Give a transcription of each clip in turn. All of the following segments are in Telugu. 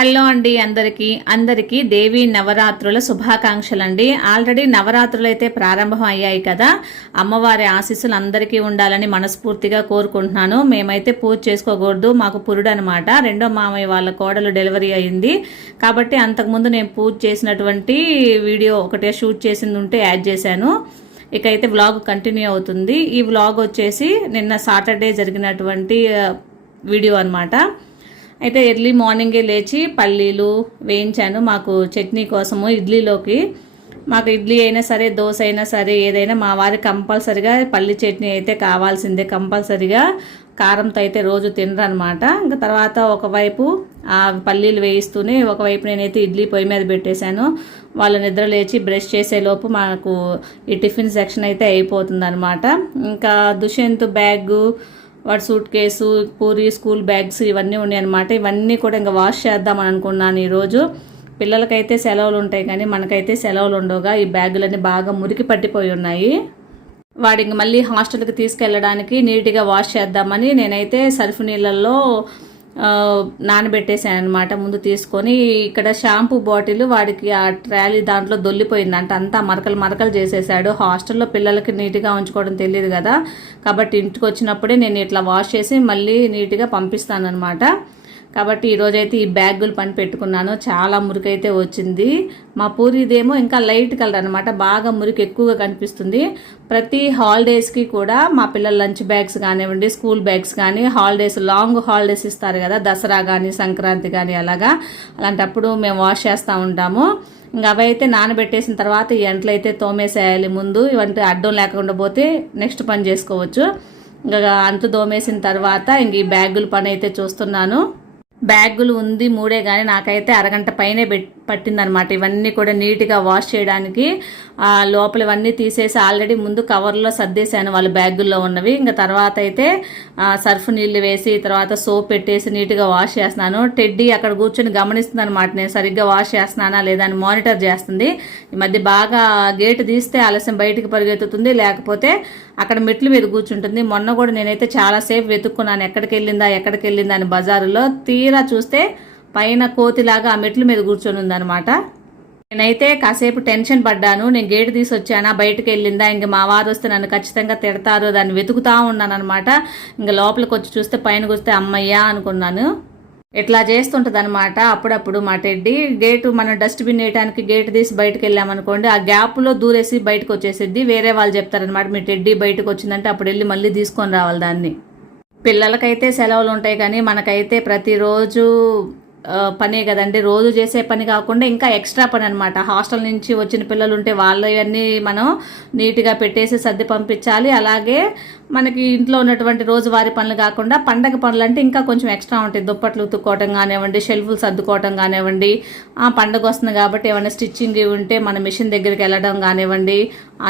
హలో అండి, అందరికీ దేవి నవరాత్రుల శుభాకాంక్షలు అండి. ఆల్రెడీ నవరాత్రులు అయితే ప్రారంభం అయ్యాయి కదా. అమ్మవారి ఆశీస్సులు అందరికీ ఉండాలని మనస్ఫూర్తిగా కోరుకుంటున్నాను. మేమైతే పూజ చేసుకోకూడదు, మాకు పురుడు అనమాట. రెండో మామయ్య వాళ్ళ కోడలు డెలివరీ అయింది కాబట్టి అంతకుముందు నేను పూజ చేసినటువంటి వీడియో ఒకటే షూట్ చేసింది ఉంటే యాడ్ చేశాను. ఇకైతే వ్లాగ్ కంటిన్యూ అవుతుంది. ఈ వ్లాగ్ వచ్చేసి నిన్న సాటర్డే జరిగినటువంటి వీడియో అనమాట. అయితే ఎర్లీ మార్నింగే లేచి పల్లీలు వేయించాను మాకు చట్నీ కోసము. ఇడ్లీలోకి మాకు ఇడ్లీ అయినా సరే, దోశ అయినా సరే, ఏదైనా మా వారికి కంపల్సరిగా పల్లి చట్నీ అయితే కావాల్సిందే. కంపల్సరిగా కారంతో అయితే రోజు తినరు అనమాట. ఇంకా తర్వాత ఒకవైపు ఆ పల్లీలు వేయిస్తూనే ఒకవైపు నేనైతే ఇడ్లీ పొయ్యి మీద పెట్టేశాను. వాళ్ళ నిద్ర లేచి బ్రష్ చేసేలోపు మాకు ఈ టిఫిన్ సెక్షన్ అయితే అయిపోతుంది అనమాట. ఇంకా దుష్యంత్ బ్యాగు, వాడి suit case, puri school bags ఇవన్నీ ఉన్నాయి అనమాట. ఇవన్నీ కూడా ఇంకా వాష్ చేద్దామని అనుకున్నాను ఈరోజు. పిల్లలకైతే సెలవులు ఉంటాయి కానీ మనకైతే సెలవులు ఉండవుగా. ఈ బ్యాగులన్నీ బాగా మురికి పట్టిపోయి ఉన్నాయి. వాడి ఇంక మళ్ళీ హాస్టల్కి తీసుకెళ్ళడానికి నీట్గా వాష్ చేద్దామని నేనైతే సర్ఫ్ నీళ్ళల్లో నానబెట్టేసాను అనమాట. ముందు తీసుకొని ఇక్కడ షాంపూ బాటిల్ వాడికి ఆ ట్రాలీ దాంట్లో దొల్లిపోయిందంట. అంతా మరకలు చేసేసాడు. హాస్టల్లో పిల్లలకి నీట్గా ఉంచుకోవడం తెలియదు కదా, కాబట్టి ఇంటికి వచ్చినప్పుడే నేను ఇట్లా వాష్ చేసి మళ్ళీ నీట్గా పంపిస్తాను అనమాట. కాబట్టి ఈరోజైతే ఈ బ్యాగులు పని పెట్టుకున్నాను. చాలా మురికైతే వచ్చింది. మా పూరిదేమో ఇంకా లైట్ కలర్ అనమాట, బాగా మురికి ఎక్కువగా కనిపిస్తుంది. ప్రతి హాలిడేస్కి కూడా మా పిల్లల లంచ్ బ్యాగ్స్ కానివ్వండి, స్కూల్ బ్యాగ్స్ కానీ, హాలిడేస్ లాంగ్ హాలిడేస్ ఇస్తారు కదా, దసరా కానీ సంక్రాంతి కానీ అలాంటప్పుడు మేము వాష్ చేస్తూ ఉంటాము. ఇంకా అవైతే నానబెట్టేసిన తర్వాత ఈ ఎంటలు అయితే తోమేసేయాలి ముందు. ఇవంటే అడ్డం లేకుండా పోతే నెక్స్ట్ పని చేసుకోవచ్చు. ఇంకా అంటు తోమేసిన తర్వాత ఇంక ఈ బ్యాగుల పని అయితే చూస్తున్నాను. బ్యాగులు ఉంది 3 కానీ నాకైతే అరగంట పైనే పట్టిందనమాట. ఇవన్నీ కూడా నీట్గా వాష్ చేయడానికి. లోపల ఇవన్నీ తీసేసి ఆల్రెడీ ముందు కవర్లో సర్దేశాను వాళ్ళ బ్యాగుల్లో ఉన్నవి. ఇంకా తర్వాత అయితే సర్ఫ్ నీళ్లు వేసి తర్వాత సోప్ పెట్టేసి నీట్గా వాష్ చేస్తున్నాను. టెడ్డీ అక్కడ కూర్చొని గమనిస్తుంది అనమాట, నేను సరిగ్గా వాష్ చేస్తున్నానా లేదా అని మానిటర్ చేస్తుంది. ఈ మధ్య బాగా గేటు తీస్తే ఆలస్యం బయటికి పరిగెత్తుతుంది, లేకపోతే అక్కడ మెట్ల మీద కూర్చుంటుంది. మొన్న కూడా నేనైతే చాలాసేపు వెతుక్కున్నాను ఎక్కడికి వెళ్ళిందా అని బజారులో. తీరా చూస్తే పైన కోతిలాగా ఆ మెట్ల మీద కూర్చొని ఉందనమాట. నేనైతే కాసేపు టెన్షన్ పడ్డాను. నేను గేటు తీసి వచ్చానా, బయటకు వెళ్ళిందా, ఇంక మా వారు వస్తే నన్ను ఖచ్చితంగా తిడతారు, దాన్ని వెతుకుతా ఉన్నాను అనమాట. ఇంకా లోపలికి వచ్చి చూస్తే పైనకి వస్తే అమ్మయ్యా అనుకున్నాను. ఇట్లా చేస్తుంటుంది అనమాట అప్పుడప్పుడు మా టెడ్డీ. గేటు మనం డస్ట్బిన్ వేయడానికి గేటు తీసి బయటకు వెళ్ళామనుకోండి, ఆ గ్యాప్లో దూరేసి బయటకు వచ్చేసిద్ది. వేరే వాళ్ళు చెప్తారనమాట, మీ టెడ్డీ బయటకు వచ్చిందంటే అప్పుడు వెళ్ళి మళ్ళీ తీసుకొని రావాలి దాన్ని. పిల్లలకైతే సెలవులు ఉంటాయి కానీ మనకైతే ప్రతిరోజు పనే కదండి. రోజు చేసే పని కాకుండా ఇంకా ఎక్స్ట్రా పని అనమాట. హాస్టల్ నుంచి వచ్చిన పిల్లలు ఉంటే వాళ్ళవన్నీ మనం నీట్గా పెట్టేసి సర్ది పంపించాలి. అలాగే మనకి ఇంట్లో ఉన్నటువంటి రోజువారీ పనులు కాకుండా పండగ పనులు అంటే ఇంకా కొంచెం ఎక్స్ట్రా ఉంటాయి. దుప్పట్లు ఉతుక్కోవటం కానివ్వండి, షెల్ఫ్లు సర్దుకోవటం కానివ్వండి. పండగ వస్తుంది కాబట్టి ఏమైనా స్టిచ్చింగ్ ఉంటే మన మిషన్ దగ్గరికి వెళ్ళడం కానివ్వండి.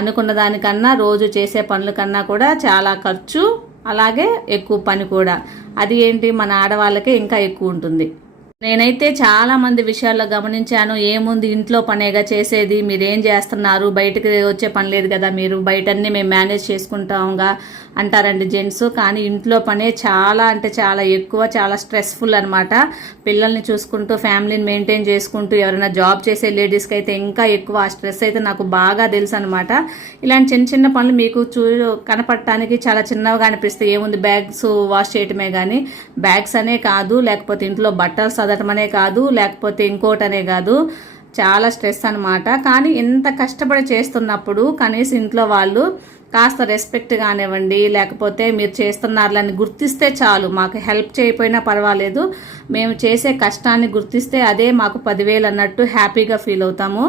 అనుకున్న దానికన్నా రోజు చేసే పనుల కన్నా కూడా చాలా ఖర్చు, అలాగే ఎక్కువ పని కూడా. అది ఏంటి, మన ఆడవాళ్ళకే ఇంకా ఎక్కువ ఉంటుంది. నేనైతే చాలా మంది విషయాల్లో గమనించాను. ఏముంది ఇంట్లో పనేగా చేసేది, మీరేం చేస్తున్నారు, బయటకు వచ్చే పని లేదు కదా, మీరు బయటన్నీ మేము మేనేజ్ చేసుకుంటాంగా అంటారండి జెంట్స్. కానీ ఇంట్లో పనే చాలా అంటే చాలా ఎక్కువ, చాలా స్ట్రెస్ఫుల్ అనమాట. పిల్లల్ని చూసుకుంటూ ఫ్యామిలీని మెయింటైన్ చేసుకుంటూ ఎవరైనా జాబ్ చేసే లేడీస్కి అయితే ఇంకా ఎక్కువ. ఆ స్ట్రెస్ అయితే నాకు బాగా తెలుసు అనమాట. ఇలాంటి చిన్న చిన్న పనులు మీకు కనపడటానికి చాలా చిన్నగా అనిపిస్తాయి. ఏముంది బ్యాగ్స్ వాష్ చేయటమే కానీ, బ్యాగ్స్ అనే కాదు, లేకపోతే ఇంట్లో బట్టలు చదవటమనే కాదు, లేకపోతే ఇంకోటనే కాదు, చాలా స్ట్రెస్ అనమాట. కానీ ఎంత కష్టపడి చేస్తున్నప్పుడు కనీసం ఇంట్లో వాళ్ళు కాస్త రెస్పెక్ట్ కానివ్వండి, లేకపోతే మీరు చేస్తున్నారని గుర్తిస్తే చాలు. మాకు హెల్ప్ చేయకపోయినా పర్వాలేదు, మేము చేసే కష్టాన్ని గుర్తిస్తే అదే మాకు 10,000 అన్నట్టు హ్యాపీగా ఫీల్ అవుతాము.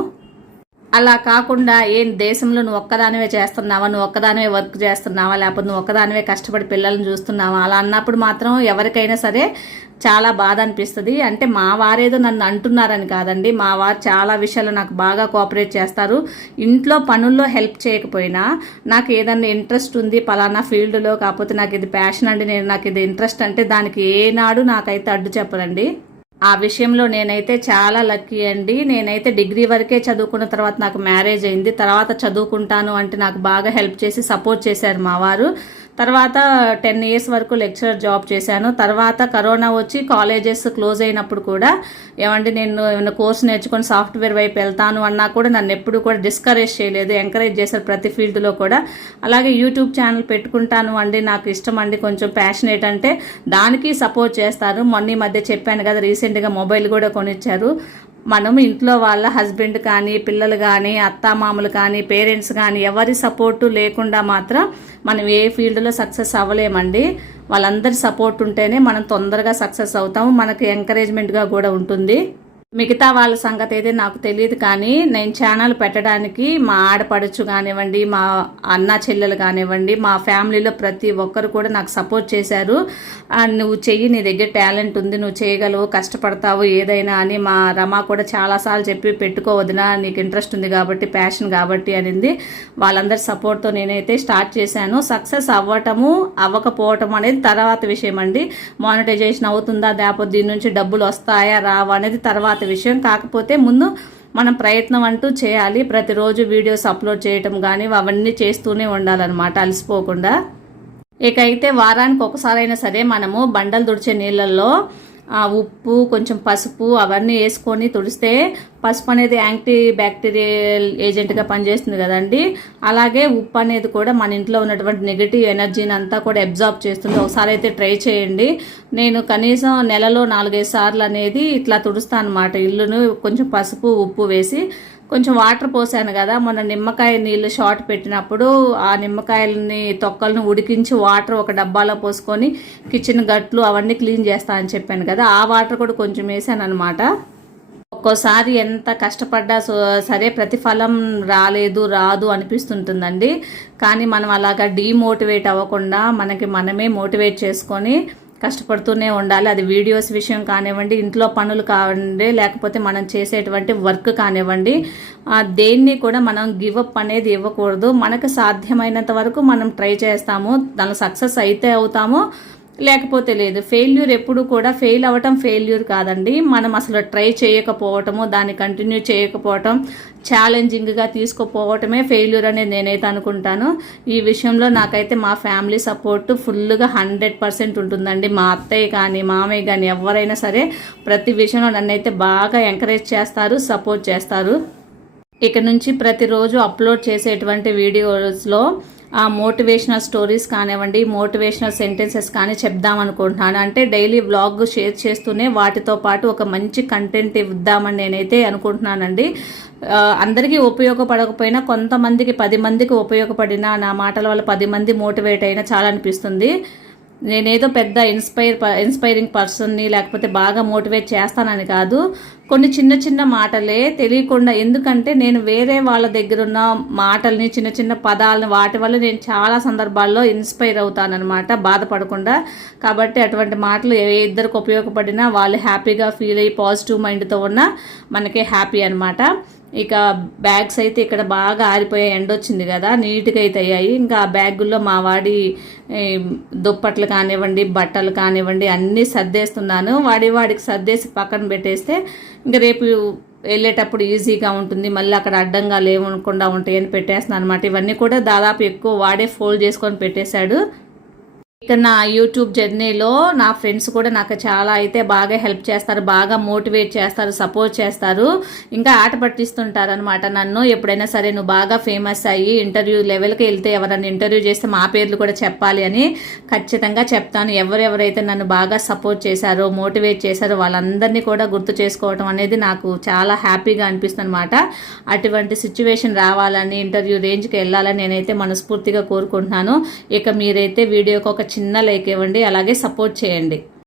అలా కాకుండా ఏం దేశంలో నువ్వు ఒక్కదానివే చేస్తున్నావా, నువ్వు ఒక్కదానివే వర్క్ చేస్తున్నావా, లేకపోతే నువ్వు ఒక్కదానివే కష్టపడి పిల్లల్ని చూస్తున్నావా, అలా అన్నప్పుడు మాత్రం ఎవరికైనా సరే చాలా బాధ అనిపిస్తుంది. అంటే మా వారేదో నన్ను అంటున్నారని కాదండి, మా వారు చాలా విషయాలు నాకు బాగా కోఆపరేట్ చేస్తారు. ఇంట్లో పనుల్లో హెల్ప్ చేయకపోయినా నాకు ఏదన్నా ఇంట్రెస్ట్ ఉంది పలానా ఫీల్డ్లో, కాకపోతే నాకు ఇది ప్యాషన్ అండి, నాకు ఇది ఇంట్రెస్ట్ అంటే దానికి ఏనాడు నాకైతే అడ్డు చెప్పరండి. ఆ విషయంలో నేనైతే చాలా లక్కీ అండి. నేనైతే డిగ్రీ వరకే చదువుకున్న తర్వాత నాకు మ్యారేజ్ అయింది. తర్వాత చదువుకుంటాను అంటే నాకు బాగా హెల్ప్ చేసి సపోర్ట్ చేశారు మా వారు. తర్వాత 10 years వరకు లెక్చరర్ జాబ్ చేశాను. తర్వాత కరోనా వచ్చి కాలేజెస్ క్లోజ్ అయినప్పుడు కూడా ఏమంటే నేను ఏమైనా కోర్స్ నేర్చుకొని సాఫ్ట్వేర్ వైపు వెళ్తాను అన్నా కూడా నన్ను ఎప్పుడు కూడా డిస్కరేజ్ చేయలేదు, ఎంకరేజ్ చేశారు ప్రతి ఫీల్డ్లో కూడా. అలాగే యూట్యూబ్ ఛానల్ పెట్టుకుంటాను అండి, నాకు ఇష్టం అండి, కొంచెం ప్యాషనేట్ అంటే దానికి సపోర్ట్ చేస్తారు. మొన్న ఈ మధ్య చెప్పాను కదా, రీసెంట్గా మొబైల్ కూడా కొనిచ్చారు. మనం ఇంట్లో వాళ్ళ హస్బెండ్ కానీ, పిల్లలు కానీ, అత్తామామలు కానీ, పేరెంట్స్ కానీ ఎవరి సపోర్టు లేకుండా మాత్రం మనం ఏ ఫీల్డ్లో సక్సెస్ అవ్వలేమండి. వాళ్ళందరి సపోర్ట్ ఉంటేనే మనం తొందరగా సక్సెస్ అవుతాము, మనకి ఎంకరేజ్మెంట్గా కూడా ఉంటుంది. మిగతా వాళ్ళ సంగతి అయితే నాకు తెలియదు, కానీ నేను ఛానల్ పెట్టడానికి మా ఆడపడుచు కానివ్వండి, మా అన్న చెల్లెలు కానివ్వండి, మా ఫ్యామిలీలో ప్రతి ఒక్కరు కూడా నాకు సపోర్ట్ చేశారు. నువ్వు చెయ్యి, నీ దగ్గర టాలెంట్ ఉంది, నువ్వు చేయగలవు, కష్టపడతావు ఏదైనా అని. మా రమ కూడా చాలాసార్లు చెప్పి పెట్టుకోవద్దునా, నీకు ఇంట్రెస్ట్ ఉంది కాబట్టి, ప్యాషన్ కాబట్టి అనింది. వాళ్ళందరి సపోర్ట్తో నేనైతే స్టార్ట్ చేశాను. సక్సెస్ అవ్వటము అవ్వకపోవటం అనేది తర్వాత విషయం అండి. మానిటైజేషన్ అవుతుందా, లేకపోతే దీని నుంచి డబ్బులు వస్తాయా రావా అనేది తర్వాత విషయం. కాకపోతే ముందు మనం ప్రయత్నం అంటూ చేయాలి. ప్రతిరోజు వీడియోస్ అప్లోడ్ చేయటం కానీ అవన్నీ చేస్తూనే ఉండాలన్నమాట, అలసిపోకుండా. ఇక అయితే వారానికి ఒకసారైనా సరే మనము బండలు తుడిచే నీళ్ళల్లో ఉప్పు, కొంచెం పసుపు అవన్నీ వేసుకొని తుడిస్తే పసుపు అనేది యాంటీ బ్యాక్టీరియల్ ఏజెంట్గా పనిచేస్తుంది కదండి. అలాగే ఉప్పు అనేది కూడా మన ఇంట్లో ఉన్నటువంటి నెగిటివ్ ఎనర్జీని అంతా కూడా అబ్జార్బ్ చేస్తుంది. ఒకసారి అయితే ట్రై చేయండి. నేను కనీసం నెలలో 4-5 సార్లు అనేది ఇట్లా తుడుస్తాను అనమాట ఇల్లును. కొంచెం పసుపు, ఉప్పు వేసి కొంచెం వాటర్ పోసాను కదా, మొన్న నిమ్మకాయ నీళ్ళు షార్ట్ పెట్టినప్పుడు ఆ నిమ్మకాయలని తొక్కలను ఉడికించి వాటర్ ఒక డబ్బాలో పోసుకొని కిచెన్ గట్లు అవన్నీ క్లీన్ చేస్తా అని చెప్పాను కదా, ఆ వాటర్ కూడా కొంచెం వేసాను అనమాట. ఒక్కోసారి ఎంత కష్టపడ్డా సరే ప్రతిఫలం రాదు అనిపిస్తుంటుందండి. కానీ మనం అలాగా డీమోటివేట్ అవ్వకుండా మనకి మనమే మోటివేట్ చేసుకొని కష్టపడుతూనే ఉండాలి. అది వీడియోస్ విషయం కానివ్వండి, ఇంట్లో పనులు కానివ్వండి, లేకపోతే మనం చేసేటువంటి వర్క్ కానివ్వండి, దేన్ని కూడా మనం గివప్ అనేది ఇవ్వకూడదు. మనకు సాధ్యమైనంత వరకు మనం ట్రై చేస్తాము, దానిలో సక్సెస్ అయితే అవుతాము, లేకపోతే లేదు. ఫెయిల్యూర్ ఎప్పుడు కూడా ఫెయిల్ అవ్వటం ఫెయిల్యూర్ కాదండి. మనం అసలు ట్రై చేయకపోవటము, దాన్ని కంటిన్యూ చేయకపోవటం, ఛాలెంజింగ్గా తీసుకుపోవటమే ఫెయిల్యూర్ అనేది నేనైతే అనుకుంటాను. ఈ విషయంలో నాకైతే మా ఫ్యామిలీ సపోర్ట్ ఫుల్గా 100% ఉంటుందండి. మా అత్తయ్య కానీ, మామయ్య కానీ ఎవరైనా సరే ప్రతి విషయంలో నన్నైతే బాగా ఎంకరేజ్ చేస్తారు, సపోర్ట్ చేస్తారు. ఇక నుంచి ప్రతిరోజు అప్లోడ్ చేసేటువంటి వీడియోస్లో మోటివేషనల్ స్టోరీస్ కానివ్వండి, మోటివేషనల్ సెంటెన్సెస్ కానీ చెప్దాం అనుకుంటున్నాను. అంటే డైలీ వ్లాగ్ షేర్ చేస్తూనే వాటితో పాటు ఒక మంచి కంటెంట్ ఇద్దామని నేనైతే అనుకుంటున్నానండి. అందరికీ ఉపయోగపడకపోయినా కొంతమందికి 10 మందికి ఉపయోగపడిన నా మాటల వల్ల 10 మంది మోటివేట్ అయినా చాలా అనిపిస్తుంది. నేనేదో పెద్ద ఇన్స్పైరింగ్ పర్సన్ని లేకపోతే బాగా మోటివేట్ చేస్తానని కాదు, కొన్ని చిన్న చిన్న మాటలే తెలియకుండా, ఎందుకంటే నేను వేరే వాళ్ళ దగ్గర ఉన్న మాటల్ని, చిన్న చిన్న పదాలని, వాటి వల్ల నేను చాలా సందర్భాల్లో ఇన్స్పైర్ అవుతానన్నమాట, బాధపడకుండా. కాబట్టి అటువంటి మాటలు ఏ ఇద్దరికి ఉపయోగపడినా వాళ్ళు హ్యాపీగా ఫీల్ అయ్యి పాజిటివ్ మైండ్తో ఉన్న మనకే హ్యాపీ అనమాట. ఇక బ్యాగ్స్ అయితే ఇక్కడ బాగా ఆరిపోయాయి, ఎండ వచ్చింది కదా, నీట్గా అయితే అయ్యాయి. ఇంకా ఆ బ్యాగుల్లో మా వాడి దుప్పట్లు కానివ్వండి, బట్టలు కానివ్వండి అన్నీ సర్దేస్తున్నాను. వాడికి సర్దేసి పక్కన పెట్టేస్తే ఇంకా రేపు వెళ్ళేటప్పుడు ఈజీగా ఉంటుంది, మళ్ళీ అక్కడ అడ్డంగా లేవకుండా ఉంటాయని పెట్టేస్తున్నాను అనమాట. ఇవన్నీ కూడా దాదాపు ఎక్కువ వాడే ఫోల్డ్ చేసుకొని పెట్టేశాడు. ఇక నా యూట్యూబ్ జర్నీలో నా ఫ్రెండ్స్ కూడా నాకు చాలా అయితే బాగా హెల్ప్ చేస్తారు, బాగా మోటివేట్ చేస్తారు, సపోర్ట్ చేస్తారు, ఇంకా ఆట పట్టిస్తుంటారు అనమాట నన్ను. ఎప్పుడైనా సరే నువ్వు బాగా ఫేమస్ అయ్యి ఇంటర్వ్యూ లెవెల్కి వెళ్తే, ఎవరైనా ఇంటర్వ్యూ చేస్తే మా పేర్లు కూడా చెప్పాలి అని ఖచ్చితంగా చెప్తాను. ఎవరెవరైతే నన్ను బాగా సపోర్ట్ చేశారో, మోటివేట్ చేశారో వాళ్ళందరినీ కూడా గుర్తు చేసుకోవడం అనేది నాకు చాలా హ్యాపీగా అనిపిస్తుంది అనమాట. అటువంటి సిచ్యువేషన్ రావాలని, ఇంటర్వ్యూ రేంజ్కి వెళ్ళాలని నేనైతే మనస్ఫూర్తిగా కోరుకుంటున్నాను. ఇక మీరైతే వీడియోకి ఒక చిన్న లైక్ ఇవ్వండి, అలాగే సపోర్ట్ చేయండి.